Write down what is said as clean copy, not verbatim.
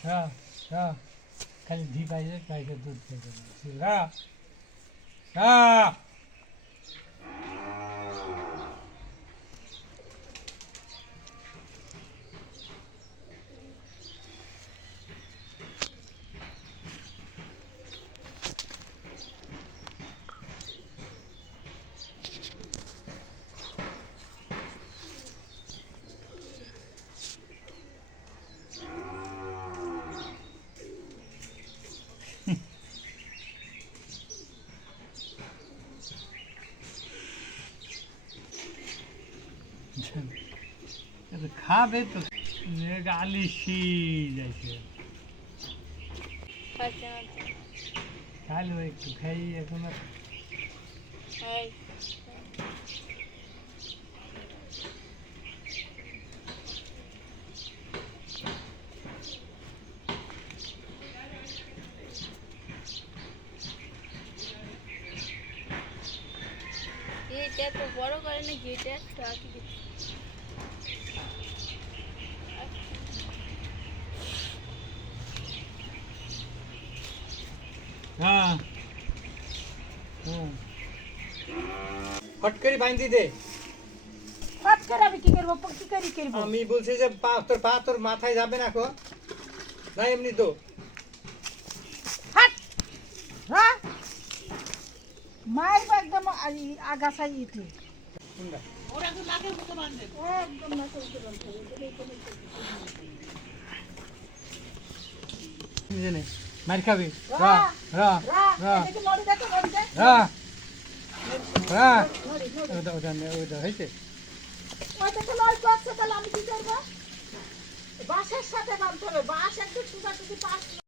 रा रा खाली धी पाहिजे दूध पाहिजे रा रा খাবে তো আলিশি যাইছে খালি একটু খাই এখন এটা তো বড় করে না গেটে একটা হ্যাঁ ফটকরি বাইন্ধি দে ফট করে আমি কি করবো কি করি করবো আমি বলছি যে পা তোর মাথায় যাবে না কো না এমনি তো হাট হ্যাঁ মায়ের একদম আগাছাই ইটে ওরা তো নাকের মতো বাঁধে একদম নাকের মতো বাঁধে মার খাবি রা রা রা দেখি নড়ি দেখো নড়ি দেখ রা রা নড়ি নড়ি ওটা হয়েছে ওই দেখো নড়ি করছে তাহলে আমি কি করবো বাঁশের সাথে বাঁধতে হবে বাঁশ একটু সুতা টুকি পাশ